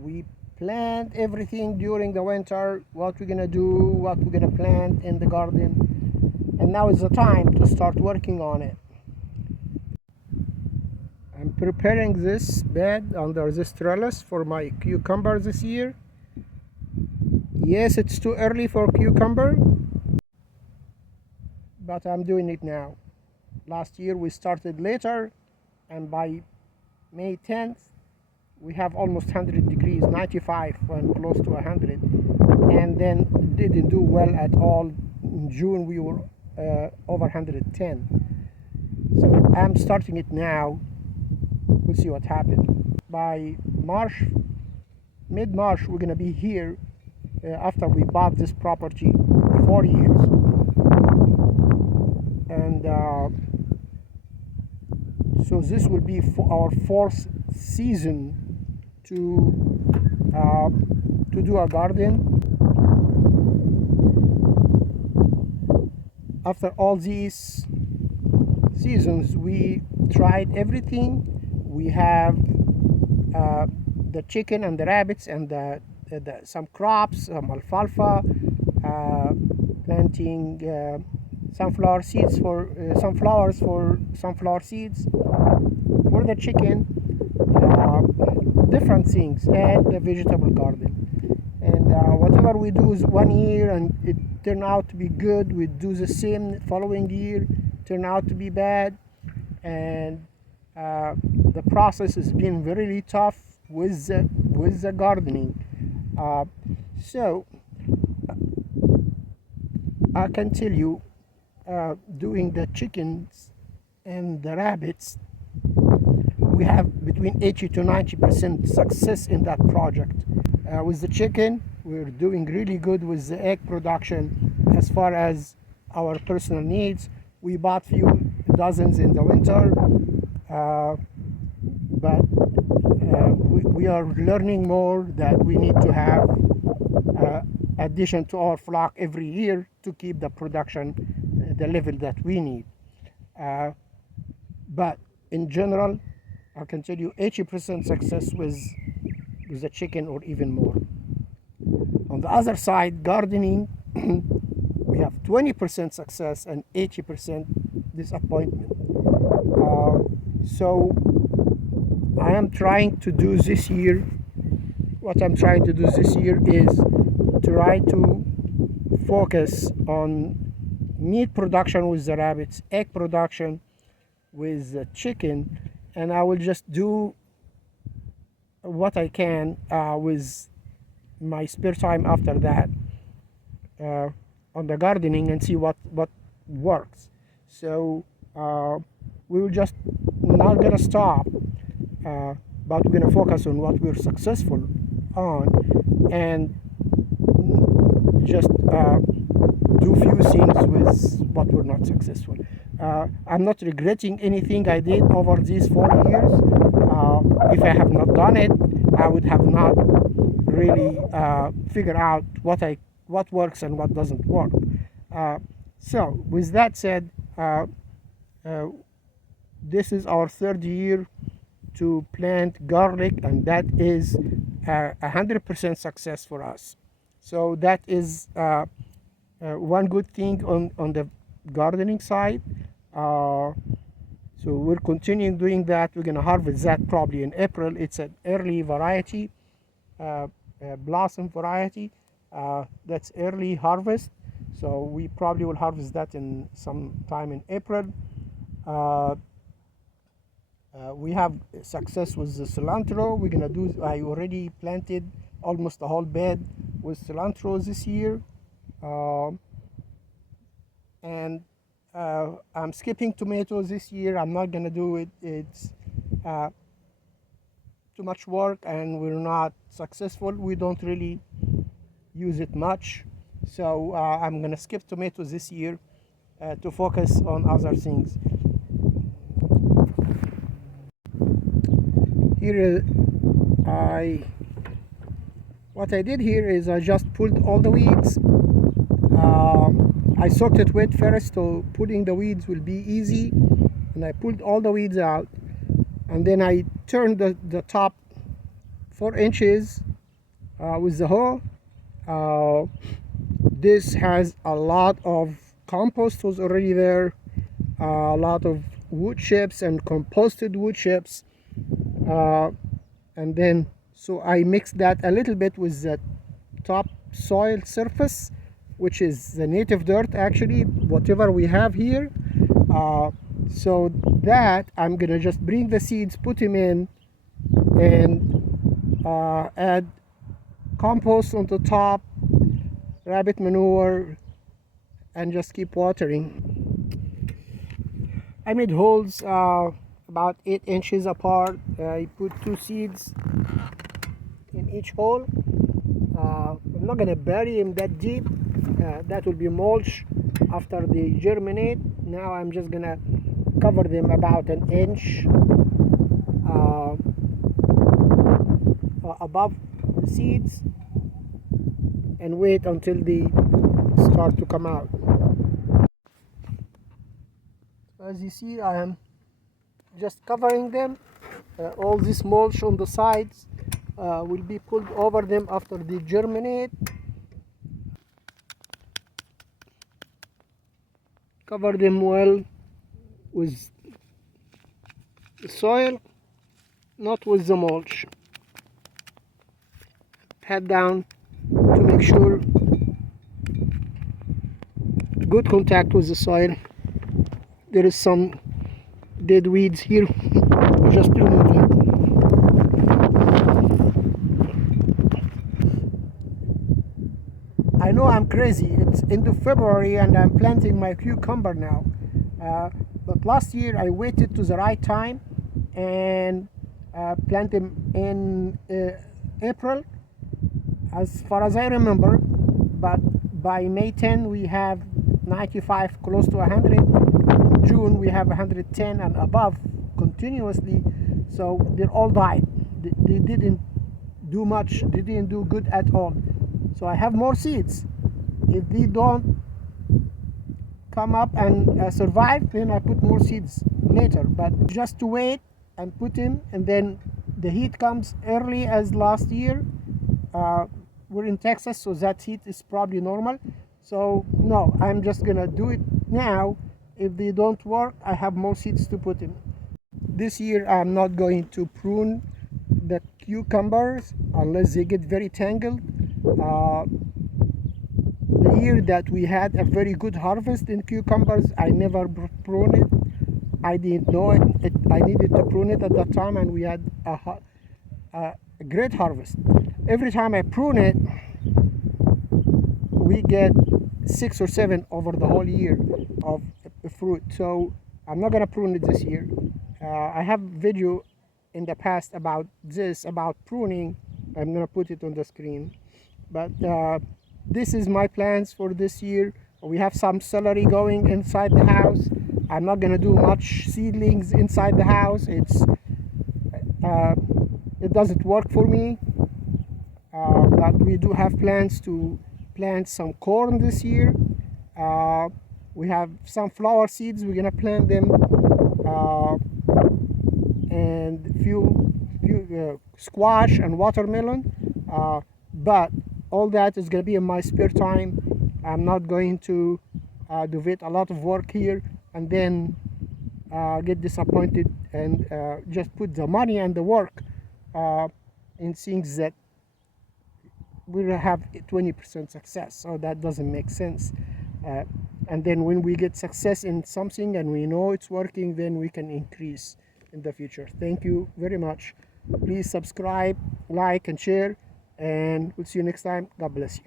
We plant everything during the winter, what we're gonna do, what we're gonna plant in the garden, and now is the time to start working on it. I'm preparing this bed under this trellis for my cucumber this year. Yes, it's too early for cucumber, but I'm doing it now. Last year we started later, and by May 10th we have almost 100 degrees, 95 and close to 100, and then didn't do well at all. In June we were over 110. So I'm starting it now. We'll see what happens. By March, mid-March, we're gonna be here after we bought this property 4 years, and so this will be our fourth season to do a garden. After all these seasons, we tried everything. We have the chicken and the rabbits and some crops, some alfalfa, planting sunflower seeds for sunflowers for sunflower seeds for the chicken, different things, and the vegetable garden. And whatever we do is 1 year and it turn out to be good, we do the same following year, turn out to be bad. And the process has been very tough with the gardening. So I can tell you, doing the chickens and the rabbits, we have between 80 to 90% success in that project. With the chicken, we're doing really good with the egg production. As far as our personal needs, we bought few dozens in the winter, but we are learning more that we need to have addition to our flock every year to keep the production the level that we need. But in general, I can tell you 80% success with the chicken, or even more. On the other side, gardening, we have 20% success and 80% disappointment. So I am trying to do this year, what I'm trying to do this year is try to focus on meat production with the rabbits, egg production with the chicken, and I will just do what I can with my spare time after that on the gardening, and see what works. So we will just not gonna stop, but we're gonna focus on what we're successful on, and just do few things with what we're not successful. I'm not regretting anything I did over these 4 years. If I have not done it, I would have not really figured out what works and what doesn't work. So with that said, this is our 3rd year to plant garlic, and that is 100% success for us. So that is one good thing on the gardening side. So we're continuing doing that. We're gonna harvest that probably in April. It's an early variety, blossom variety. That's early harvest. So we probably will harvest that in some time in April. We have success with the cilantro. We're gonna do, I already planted almost the whole bed with cilantro this year. And I'm skipping tomatoes this year. I'm not gonna do it. It's too much work and we're not successful. We don't really use it much. So I'm gonna skip tomatoes this year to focus on other things. Here what I did here is I just pulled all the weeds. I soaked it wet first, so pulling the weeds will be easy, and I pulled all the weeds out, and then I turned the top 4 inches with the hoe. Uh, this has a lot of compost was already there, a lot of wood chips and composted wood chips, and then so I mixed that a little bit with the top soil surface, which is the native dirt, actually whatever we have here. So that I'm gonna just bring the seeds, put them in, and add compost on the top, rabbit manure, and just keep watering. I made holes about 8 inches apart. I put 2 seeds in each hole. I'm not gonna bury them that deep. That will be mulch after they germinate. Now I'm just gonna cover them about an inch above the seeds and wait until they start to come out. As you see, I am just covering them. All this mulch on the sides will be pulled over them after they germinate. Cover them well with the soil, not with the mulch. Pat down to make sure good contact with the soil. There is some dead weeds here. Just remove them. I know I'm crazy. It's end of February and I'm planting my cucumber now. But last year I waited to the right time and planted them in April, as far as I remember. But by May 10 we have 95, close to 100. In June we have 110 and above continuously. So they all died. They didn't do much. They didn't do good at all. So I have more seeds. If they don't come up and survive, then I put more seeds later. But just to wait and put in, and then the heat comes early as last year. We're in Texas, so that heat is probably normal. So no, I'm just gonna do it now. If they don't work, I have more seeds to put in. This year I'm not going to prune the cucumbers unless they get very tangled. The year that we had a very good harvest in cucumbers, I never pruned it. I didn't know it. I needed to prune it at that time, and we had a great harvest. Every time I prune it, we get 6 or 7 over the whole year of fruit. So I'm not gonna prune it this year. I have video in the past about this, about pruning. I'm gonna put it on the screen. But this is my plans for this year. We have some celery going inside the house. I'm not gonna do much seedlings inside the house. It doesn't work for me. But we do have plans to plant some corn this year. We have some flower seeds. We're gonna plant them, and few squash and watermelon. But all that is gonna be in my spare time. I'm not going to devote a lot of work here and then get disappointed and just put the money and the work in things that we will have 20% success. So that doesn't make sense. And then when we get success in something and we know it's working, then we can increase in the future. Thank you very much. Please subscribe, like, and share, and we'll see you next time. God bless you.